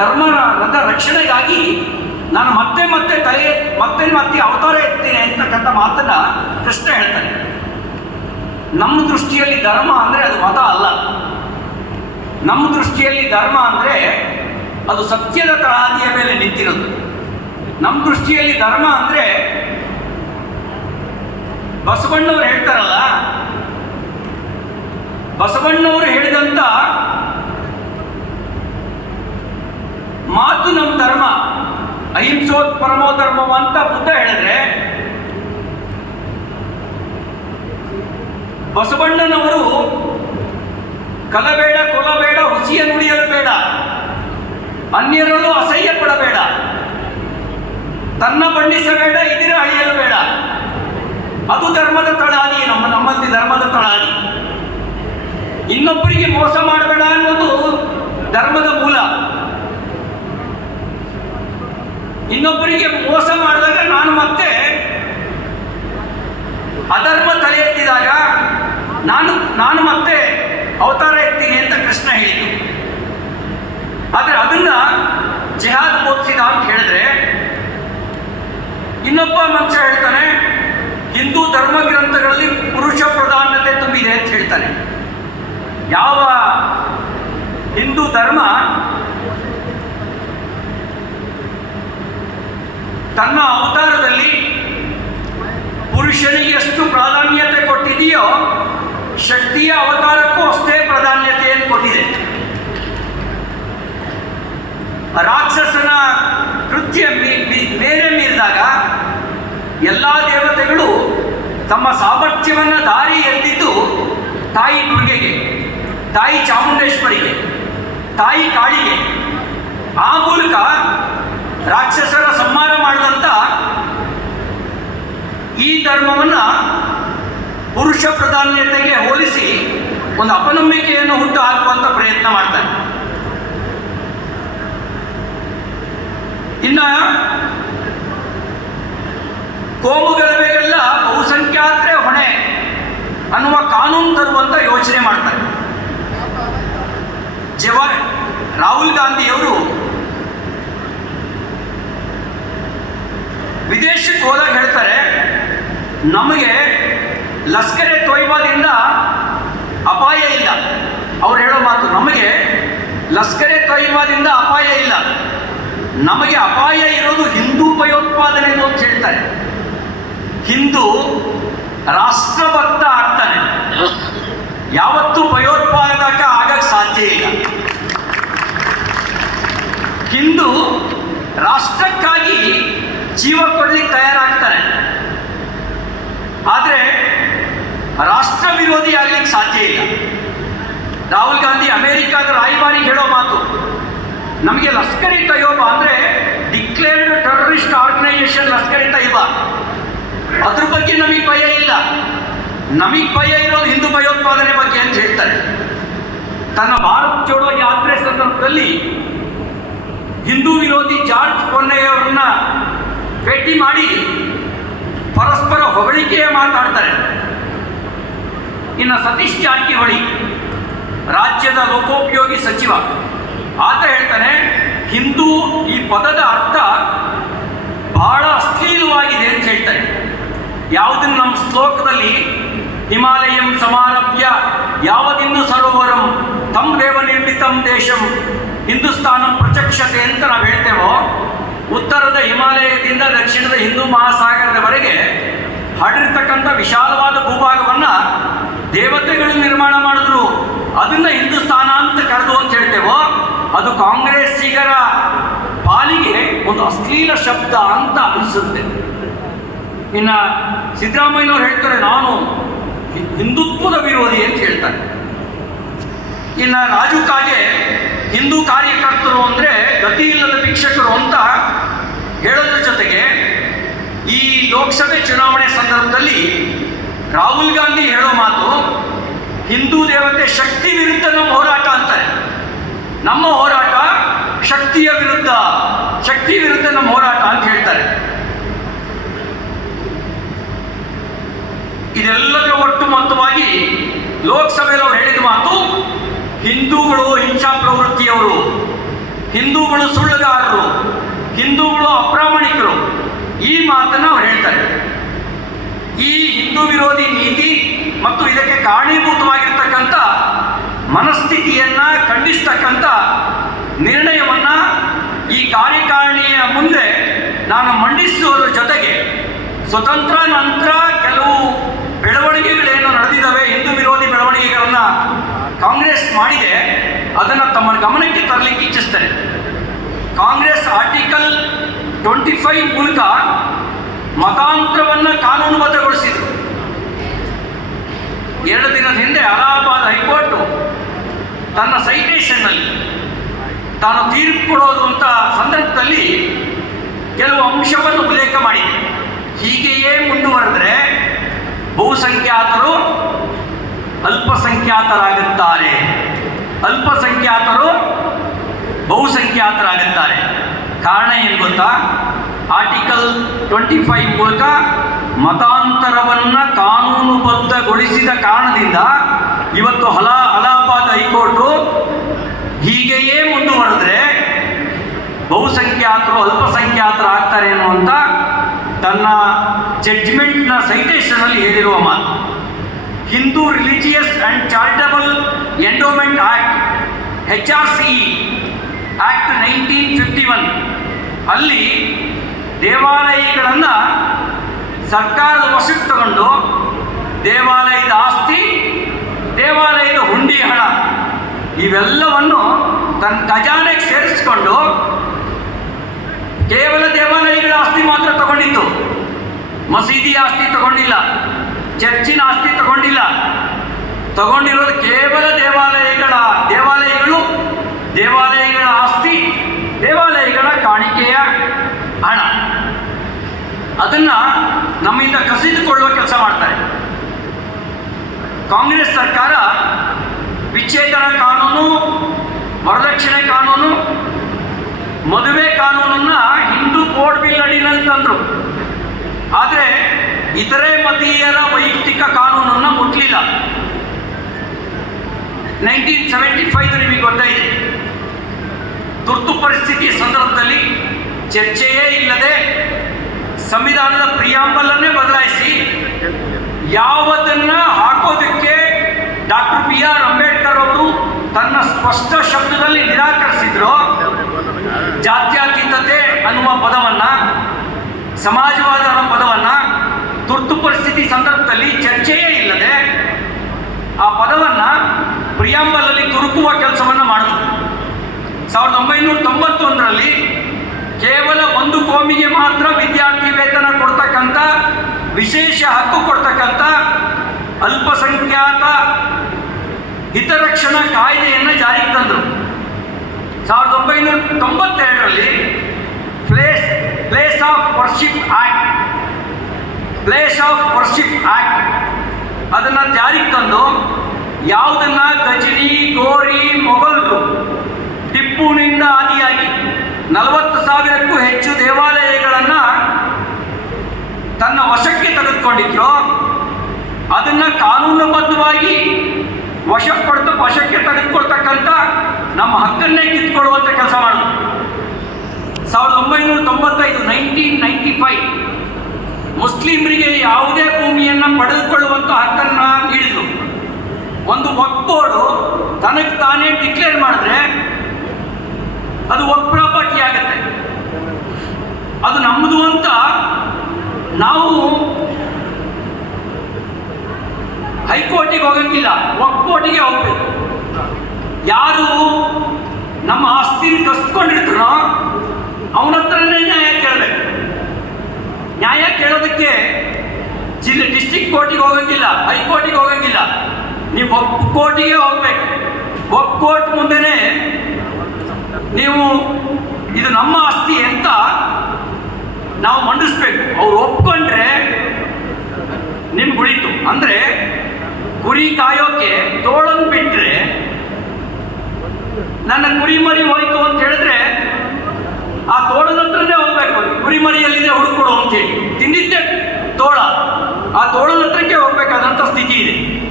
ಧರ್ಮದ ರಕ್ಷಣೆಗಾಗಿ ನಾನು ಮತ್ತೆ ಮತ್ತೆ ತಲೆ, ಮತ್ತೆ ಮತ್ತೆ ಅವತಾರ ಎತ್ತೇನೆ ಅಂತಕ್ಕಂಥ ಮಾತನ್ನ ಕೃಷ್ಣ ಹೇಳ್ತಾನೆ. ನಮ್ಮ ದೃಷ್ಟಿಯಲ್ಲಿ ಧರ್ಮ ಅಂದರೆ ಅದು ಮತ ಅಲ್ಲ. ನಮ್ಮ ದೃಷ್ಟಿಯಲ್ಲಿ ಧರ್ಮ ಅಂದರೆ ಅದು ಸತ್ಯದ ತಳಹಾದಿಯ ಮೇಲೆ ನಿಂತಿರೋದು. ನಮ್ಮ ದೃಷ್ಟಿಯಲ್ಲಿ ಧರ್ಮ ಅಂದರೆ ಬಸವಣ್ಣವ್ರು ಹೇಳ್ತಾರಲ್ಲ, ಬಸವಣ್ಣವರು ಹೇಳಿದಂಥ ಮಾತು ನಮ್ಮ ಧರ್ಮ ಅಹಿಂಸೋತ್ ಪರಮೋ ಧರ್ಮವ ಅಂತ ಬುದ್ಧ ಹೇಳಿದ್ರೆ, ಬಸವಣ್ಣನವರು ಕಲಬೇಡ, ಕೊಲಬೇಡ ಹುಸಿಯ ನುಡಿಯಲು ಬೇಡ, ಅನ್ಯರಲ್ಲೂ ಅಸಹ್ಯ ಪಡಬೇಡ, ತನ್ನ ಬಣ್ಣಿಸಬೇಡ ಇದಿರ ಅಳಿಯಲು ಬೇಡ. ಅದು ಧರ್ಮದ ತಳಾದಿ, ನಮ್ಮ ನಮ್ಮಲ್ಲಿ ಧರ್ಮದ ತಳಾದಿ. ಇನ್ನೊಬ್ಬರಿಗೆ ಮೋಸ ಮಾಡಬೇಡ ಅನ್ನೋದು ಧರ್ಮದ ಮೂಲ. ಇನ್ನೊಬ್ಬರಿಗೆ ಮೋಸ ಮಾಡಿದಾಗ ನಾನು ಮತ್ತೆ ಅಧರ್ಮ ತಲೆ ಎತ್ತಿದಾಗ ನಾನು ನಾನು ಮತ್ತೆ ಅವತಾರ ಎತ್ತೀನಿ ಅಂತ ಕೃಷ್ಣ ಹೇಳಿತು ಆದರೆ ಅದನ್ನ ಜೆಹಾದ್ ಬೋಧಿಸಿದ ಅಂತ ಹೇಳಿದ್ರೆ ಇನ್ನೊಬ್ಬ ಮನುಷ್ಯ ಹೇಳ್ತಾನೆ, ಹಿಂದೂ ಧರ್ಮ ಗ್ರಂಥಗಳಲ್ಲಿ ಪುರುಷ ಪ್ರಧಾನತೆ ತುಂಬಿದೆ ಅಂತ ಹೇಳ್ತಾನೆ. ಯಾವ ಹಿಂದೂ ಧರ್ಮ ತನ್ನ ಅವತಾರದಲ್ಲಿ ಪುರುಷನಿಗೆ ಎಷ್ಟು ಪ್ರಾಧಾನ್ಯತೆ ಕೊಟ್ಟಿದೆಯೋ ಶಕ್ತಿಯ ಅವತಾರಕ್ಕೂ ಅಷ್ಟೇ ಪ್ರಾಧಾನ್ಯತೆಯನ್ನು ಕೊಟ್ಟಿದೆ. ರಾಕ್ಷಸನ ಕೃತ್ಯ ಮೇಲೆ ಮೀರಿದಾಗ ಎಲ್ಲ ದೇವತೆಗಳು ತಮ್ಮ ಸಾಮರ್ಥ್ಯವನ್ನು ದಾರಿ ಎದ್ದಿದ್ದು ತಾಯಿ ದುರ್ಗೆಗೆ ತಾಯಿ ಚಾಮುಂಡೇಶ್ವರಿಗೆ, ತಾಯಿ ಕಾಳಿಗೆ. ಆ ಮೂಲಕ ರಾಕ್ಷಸರ ಸಂಹಾರ ಮಾಡಿದಂಥ ಈ ಧರ್ಮವನ್ನ ಪುರುಷ ಪ್ರಧಾನ್ಯತೆಗೆ ಹೋಲಿಸಿ ಒಂದು ಅಪನಂಬಿಕೆಯನ್ನು ಹುಟ್ಟು ಹಾಕುವಂತ ಪ್ರಯತ್ನ ಮಾಡ್ತಾರೆ. ಇನ್ನ ಕೋಮುಗಲಭೆಗೆಲ್ಲ ಬಹುಸಂಖ್ಯಾತ್ರೆ ಹೊಣೆ ಅನ್ನುವ ಕಾನೂನು ತರುವಂತ ಯೋಚನೆ ಮಾಡ್ತಾರೆ. ಜವಾಹರ್ ರಾಹುಲ್ ಗಾಂಧಿಯವರು ಹೇಳ್ತಾರೆ, ನಮಗೆ ಲಷ್ಕರೆ ತೊಯ್ಬಾದಿಂದ ಅಪಾಯ ಇಲ್ಲ. ಅವ್ರು ಹೇಳೋ ಮಾತು, ನಮಗೆ ಲಷ್ಕರೆ ತೊಯ್ಬಾದಿಂದ ಅಪಾಯ ಇಲ್ಲ. ನಮಗೆ ಅಪಾಯ ಇರೋದು ಹಿಂದೂ ಭಯೋತ್ಪಾದನೆ ಅಂತ ಹೇಳ್ತಾರೆ. ಹಿಂದೂ ರಾಷ್ಟ್ರಭಕ್ತ ಆಗ್ತಾನೆ. ಯಾವತ್ತೂ ಭಯೋತ್ಪಾದಕ ಆಗಕ್ಕೆ ಸಾಧ್ಯ ಇಲ್ಲ. ಹಿಂದೂ ರಾಷ್ಟ್ರಕ್ಕಾಗಿ ಜೀವ ಕೊಡ್ಲಿಕ್ಕೆ ತಯಾರಾಗ್ತಾನೆ ಆದರೆ ರಾಷ್ಟ್ರ ವಿರೋಧಿ ಆಗ್ಲಿಕ್ಕೆ ಸಾಧ್ಯ ಇಲ್ಲ ರಾಹುಲ್ ಗಾಂಧಿ ಅಮೆರಿಕಾದ ರಾಯಭಾರಿ ಹೇಳೋ ಮಾತು. ನಮಗೆ ಲಷ್ಕರಿ ತಯೋಬ ಅಂದ್ರೆ declared terrorist organisation Lashkar-e Taiba ಅದ್ರ ಬಗ್ಗೆ ನಮಗೆ ಭಯ ಇಲ್ಲ. ನಮಗೆ ಭಯ ಇರೋದು ಹಿಂದೂ ಭಯೋತ್ಪಾದನೆ ಬಗ್ಗೆ ಅಂತ ಹೇಳ್ತಾರೆ. ತನ್ನ ಭಾರತ್ ಜೋಡೋ ಯಾತ್ರೆ ಸಂದರ್ಭದಲ್ಲಿ ಹಿಂದೂ ವಿರೋಧಿ ಜಾರ್ಜ್ ಕೊನ್ನೆಯವರನ್ನ ಭೇಟಿ ಮಾಡಿ ಪರಸ್ಪರ ಹೊಗಳಿಕೆಯ ಮಾತಾಡ್ತಾರೆ. ಇನ್ನು ಸತೀಶ್ ಜಾರಕಿಹೊಳಿ ರಾಜ್ಯದ ಲೋಕೋಪಯೋಗಿ ಸಚಿವ. ಆತ ಹೇಳ್ತಾನೆ, ಹಿಂದೂ ಈ ಪದದ ಅರ್ಥ ಬಹಳ ಅಶ್ಲೀಲವಾಗಿದೆ ಅಂತ ಹೇಳ್ತಾನೆ. ಯಾವುದನ್ನು ನಮ್ಮ ಶ್ಲೋಕದಲ್ಲಿ ಹಿಮಾಲಯಂ ಸಮಾರಭ್ಯ ಯಾವದಿಂದು ಸರೋವರಂ ತಮ್ ದೇವ ನಿರ್ಮಿತಂ ದೇಶಂ, ಹಿಂದೂಸ್ತಾನ ಪ್ರಚಕ್ಷತೆ ಅಂತ ನಾವು ಹೇಳ್ತೇವೋ, ಉತ್ತರದ ಹಿಮಾಲಯದಿಂದ ದಕ್ಷಿಣದ ಹಿಂದೂ ಮಹಾಸಾಗರದವರೆಗೆ ಹರಡಿರ್ತಕ್ಕಂಥ ವಿಶಾಲವಾದ ಭೂಭಾಗವನ್ನು ದೇವತೆಗಳು ನಿರ್ಮಾಣ ಮಾಡಿದ್ರು. ಅದನ್ನ ಹಿಂದೂಸ್ತಾನ ಅಂತ ಕರೆದು ಅಂತ ಹೇಳ್ತೇವೋ, ಅದು ಕಾಂಗ್ರೆಸ್ಸಿಗರ ಪಾಲಿಗೆ ಒಂದು ಅಶ್ಲೀಲ ಶಬ್ದ ಅಂತ ಅನಿಸುತ್ತೆ. ಇನ್ನ ಸಿದ್ದರಾಮಯ್ಯನವ್ರು ಹೇಳ್ತಾರೆ, ನಾನು ಹಿಂದುತ್ವದ ವಿರೋಧಿ ಅಂತ ಹೇಳ್ತಾರೆ. ಇನ್ನ ರಾಜು ಕಾಗೆ ಹಿಂದೂ ಕಾರ್ಯಕರ್ತರು ಅಂದ್ರೆ ಗತಿ ಇಲ್ಲದ ಭಿಕ್ಷಕರು ಅಂತ ಹೇಳೋದ್ರ ಜೊತೆಗೆ ಈ ಲೋಕಸಭೆ ಚುನಾವಣೆ ಸಂದರ್ಭದಲ್ಲಿ ರಾಹುಲ್ ಗಾಂಧಿ ಹೇಳೋ ಮಾತು ಹಿಂದೂ ದೇವತೆ ಶಕ್ತಿ ವಿರುದ್ಧ ನಮ್ಮ ಹೋರಾಟ ಅಂತಾರೆ. ನಮ್ಮ ಹೋರಾಟ ಶಕ್ತಿಯ ವಿರುದ್ಧ, ಶಕ್ತಿ ವಿರುದ್ಧ ನಮ್ಮ ಹೋರಾಟ ಅಂತ ಹೇಳ್ತಾರೆ. ಇದೆಲ್ಲದರ ಒಟ್ಟು ಮೊತ್ತವಾಗಿ ಲೋಕಸಭೆಯಲ್ಲಿ ಅವರು ಹೇಳಿದ ಮಾತು, ಹಿಂದೂಗಳು ಹಿಂಸಾ ಪ್ರವೃತ್ತಿಯವರು, ಹಿಂದೂಗಳು ಸುಳ್ಳುಗಾರರು, ಹಿಂದೂಗಳು ಅಪ್ರಾಮಾಣಿಕರು, ಈ ಮಾತನ್ನು ಅವ್ರು ಹೇಳ್ತಾರೆ. ಈ ಹಿಂದೂ ವಿರೋಧಿ ನೀತಿ ಮತ್ತು ಇದಕ್ಕೆ ಕಾರಣೀಭೂತವಾಗಿರ್ತಕ್ಕಂಥ ಮನಸ್ಥಿತಿಯನ್ನ ಖಂಡಿಸ್ತಕ್ಕಂಥ ನಿರ್ಣಯವನ್ನ ಈ ಕಾರ್ಯಕಾರಿಣಿಯ ಮುಂದೆ ನಾನು ಮಂಡಿಸುವುದರ ಜೊತೆಗೆ ಸ್ವತಂತ್ರ ನಂತರ ಕೆಲವು ಬೆಳವಣಿಗೆಗಳೇನು ನಡೆದಿದ್ದಾವೆ, ಹಿಂದೂ ವಿರೋಧಿ ಬೆಳವಣಿಗೆಗಳನ್ನ ಕಾಂಗ್ರೆಸ್ ಮಾಡಿದೆ, ಅದನ್ನು ತಮ್ಮ ಗಮನಕ್ಕೆ ತರಲಿಕ್ಕೆ ಇಚ್ಛಿಸ್ತೇನೆ. ಕಾಂಗ್ರೆಸ್ ಆರ್ಟಿಕಲ್ ಟ್ವೆಂಟಿ ಫೈವ್ ಮೂಲಕ ಮತಾಂತರವನ್ನು ಕಾನೂನುಬದ್ಧಗೊಳಿಸಿದರು. ಎರಡು ದಿನದ ಹಿಂದೆ ಅಲಹಾಬಾದ್ ಹೈಕೋರ್ಟ್ ತನ್ನ ಸೈಟೇಷನ್ನಲ್ಲಿ ತಾನು ತೀರ್ಪು ಕೊಡೋದು ಅಂತ ಸಂದರ್ಭದಲ್ಲಿ ಕೆಲವು ಅಂಶವನ್ನು ಉಲ್ಲೇಖ ಮಾಡಿ ಹೀಗೆಯೇ ಮುಂದುವರೆದರೆ ಬಹುಸಂಖ್ಯಾತರು ಅಲ್ಪಸಂಖ್ಯಾತರಾಗುತ್ತಾರೆ. ಅಲ್ಪಸಂಖ್ಯಾತರು ಬಹುಸಂಖ್ಯಾತರಾಗುತ್ತಾರೆ. ಕಾರಣ ಏನು ಗೊತ್ತಾ? ಆರ್ಟಿಕಲ್ ಟ್ವೆಂಟಿ ಫೈವ್ ಮೂಲಕ ಮತಾಂತರವನ್ನು ಕಾನೂನುಬದ್ಧಗೊಳಿಸಿದ ಕಾರಣದಿಂದ ಇವತ್ತು ಹಲಾ ಅಲಹಾಬಾದ್ ಹೈಕೋರ್ಟು ಹೀಗೆಯೇ ಮುಂದುವರೆದ್ರೆ ಬಹುಸಂಖ್ಯಾತರು ಅಲ್ಪಸಂಖ್ಯಾತರಾಗ್ತಾರೆ ಅನ್ನುವಂಥ ತನ್ನ ಜಡ್ಜ್ಮೆಂಟ್ನ ಸೈಟೇಷನಲ್ಲಿ ಹೇಳಿರುವ ಮಾತು. Hindu religious and charitable endowment act H R C act nineteen fifty one ಅಲ್ಲಿ ದೇವಾಲಯಗಳನ್ನು ಸರ್ಕಾರದ ವಶಕ್ಕೆ ತಗೊಂಡು ದೇವಾಲಯದ ಆಸ್ತಿ, ದೇವಾಲಯದ ಹುಂಡಿ ಹಣ, ಇವೆಲ್ಲವನ್ನು ತನ್ನ ಖಜಾನೆಗೆ ಸೇರಿಸಿಕೊಂಡು ಕೇವಲ ದೇವಾಲಯಗಳ ಆಸ್ತಿ ಮಾತ್ರ ತಗೊಂಡಿತ್ತು. ಮಸೀದಿ ಆಸ್ತಿ ತಗೊಂಡಿಲ್ಲ, ಚರ್ಚಿನ ಆಸ್ತಿ ತಗೊಂಡಿಲ್ಲ. ತಗೊಂಡಿರೋದು ಕೇವಲ ದೇವಾಲಯಗಳ, ದೇವಾಲಯಗಳು, ದೇವಾಲಯಗಳ ಆಸ್ತಿ, ದೇವಾಲಯಗಳ ಕಾಣಿಕೆಯ ಹಣ. ಅದನ್ನ ನಮ್ಮಿಂದ ಕಸಿದುಕೊಳ್ಳುವ ಕೆಲಸ ಮಾಡ್ತಾರೆ. ಕಾಂಗ್ರೆಸ್ ಸರ್ಕಾರ ವಿಚ್ಛೇದನ ಕಾನೂನು, ವರದಕ್ಷಿಣೆ ಕಾನೂನು, ಮದುವೆ ಕಾನೂನನ್ನ ಹಿಂದೂ ಕೋಡ್ ಬಿಲ್ ಅಡಿನಲ್ಲಿ ತಂದರು ಆದರೆ ಇತರೆ ಮತೀಯರ ವೈಯಕ್ತಿಕ ಕಾನೂನನ್ನು ಮುಟ್ಲಿಲ್ಲ. ನೈನ್ಟೀನ್ ಸೆವೆಂಟಿ ಫೈವ್ ನಿಮಗೆ ಗೊತ್ತಾಯಿತು ತುರ್ತು ಪರಿಸ್ಥಿತಿ ಸಂದರ್ಭದಲ್ಲಿ ಚರ್ಚೆಯೇ ಇಲ್ಲದೆ ಸಂವಿಧಾನದ ಪ್ರಿಯಾಂಬಲನ್ನೇ ಬದಲಾಯಿಸಿ ಯಾವುದನ್ನ ಹಾಕೋದಕ್ಕೆ ಡಾಕ್ಟರ್ ಬಿ ಆರ್ ಅಂಬೇಡ್ಕರ್ ಅವರು ತನ್ನ ಸ್ಪಷ್ಟ ಶಬ್ದದಲ್ಲಿ ನಿರಾಕರಿಸಿದ್ರು. ಜಾತ್ಯಾತೀತತೆ ಅನ್ನುವ ಪದವನ್ನ ಸಮಾಜವಾದ ಅನ್ನೋ ಪದವನ್ನ ತುರ್ತು ಪರಿಸ್ಥಿತಿ ಸಂದರ್ಭದಲ್ಲಿ ಚರ್ಚೆಯೇ ಇಲ್ಲದೆ ಆ ಪದವನ್ನ ಪ್ರಿಯಾಂಬಲಲ್ಲಿ ತುರುಕುವ ಕೆಲಸವನ್ನು ಮಾಡಿದ್ರು. ಸಾವಿರದ ಒಂಬೈನೂರ ತೊಂಬತ್ತೊಂದರಲ್ಲಿ ಕೇವಲ ಒಂದು ಕೋಮಿಗೆ ಮಾತ್ರ ವಿದ್ಯಾರ್ಥಿ ವೇತನ ಕೊಡ್ತಕ್ಕಂಥ ವಿಶೇಷ ಹಕ್ಕು ಕೊಡ್ತಕ್ಕಂಥ ಅಲ್ಪಸಂಖ್ಯಾತ ಹಿತರಕ್ಷಣಾ ಕಾಯ್ದೆಯನ್ನು ಜಾರಿಗೆ ತಂದರು. ಸಾವಿರದ ಒಂಬೈನೂರ ತೊಂಬತ್ತೆರಡರಲ್ಲಿ place place of worship act, place of worship act ಅದನ್ನು ಜಾರಿಗೆ ತಂದು ಯಾವುದನ್ನ ಗಜನಿ, ಗೋರಿ, ಮೊಘಲ್ರು ಟಿಪ್ಪುನಿಂದ ಆದಿಯಾಗಿ ನಲವತ್ತು ಸಾವಿರಕ್ಕೂ ಹೆಚ್ಚು ದೇವಾಲಯಗಳನ್ನು ತನ್ನ ವಶಕ್ಕೆ ತೆಗೆದುಕೊಂಡಿದ್ರು, ಅದನ್ನು ಕಾನೂನುಬದ್ಧವಾಗಿ ವಶಪಡ್ತ, ವಶಕ್ಕೆ ತೆಗೆದುಕೊಳ್ತಕ್ಕಂಥ ನಮ್ಮ ಹಕ್ಕನ್ನೇ ಕಿತ್ಕೊಳ್ಳುವಂಥ ಕೆಲಸ ಮಾಡಿದ್ರು ಸಾವಿರದ ಒಂಬೈನೂರ ತೊಂಬತ್ತೈದು, ನೈನ್ಟೀನ್ ನೈಂಟಿ ಫೈವ್ ಮುಸ್ಲಿಮರಿಗೆ ಯಾವುದೇ ಭೂಮಿಯನ್ನು ಪಡೆದುಕೊಳ್ಳುವಂಥ ಹಕ್ಕನ್ನು ನೀಡಿದರು. ಒಂದು ಬೋರ್ಡು ತನಗೆ ತಾನೇ ಡಿಕ್ಲೇರ್ ಮಾಡಿದ್ರೆ ಅದು ವಕ್ ಪ್ರಾಪರ್ಟಿ ಆಗುತ್ತೆ ಅದು ನಮ್ಮದು ಅಂತ ನಾವು ಹೈಕೋರ್ಟಿಗೆ ಹೋಗಂಗಿಲ್ಲ ವಕ್ ಬೋರ್ಡಿಗೆ ಹೋಗ್ಬೇಕು. ಯಾರು ನಮ್ಮ ಆಸ್ತಿನ ಕಸ್ಕೊಂಡಿರ್ತಾನೋ ಅವನ ಹತ್ರನೇ ನ್ಯಾಯ ಕೇಳಬೇಕು. ನ್ಯಾಯ ಕೇಳೋದಕ್ಕೆ ಜಿಲ್ಲೆ ಡಿಸ್ಟಿಕ್ ಕೋರ್ಟಿಗೆ ಹೋಗಂಗಿಲ್ಲ, ಹೈಕೋರ್ಟಿಗೆ ಹೋಗಂಗಿಲ್ಲ. ನೀವು ಒಬ್ಬ ಕೋರ್ಟಿಗೆ ಹೋಗ್ಬೇಕು. ಒಬ್ಬ ಕೋರ್ಟ್ ಮುಂದೆನೆ ನೀವು ಇದು ನಮ್ಮ ಆಸ್ತಿ ಅಂತ ನಾವು ಮಂಡಿಸ್ಬೇಕು. ಅವ್ರು ಒಪ್ಕೊಂಡ್ರೆ ನಿಮ್ಗೆ ಉಳಿತು ಅಂದ್ರೆ ಕುರಿ ಕಾಯೋಕೆ ತೋಳನ್ನು ಬಿಟ್ರೆ ನನ್ನ ಕುರಿ ಮರಿ ಹೋಯ್ತು ಅಂತ ಹೇಳಿದ್ರೆ ಆ ತೋಳದ ಹತ್ರನೇ ಹೋಗ್ಬೇಕು. ಕುರಿ ಮರಿಯಲ್ಲಿದೆ ಹುಡುಕೊಡು ಅಂತೇಳಿ ತಿಂದಿದ್ದೆ ತೋಳ. ಆ ತೋಳದ ಹತ್ರಕ್ಕೆ ಹೋಗ್ಬೇಕಾದಂಥ ಸ್ಥಿತಿ ಇದೆ.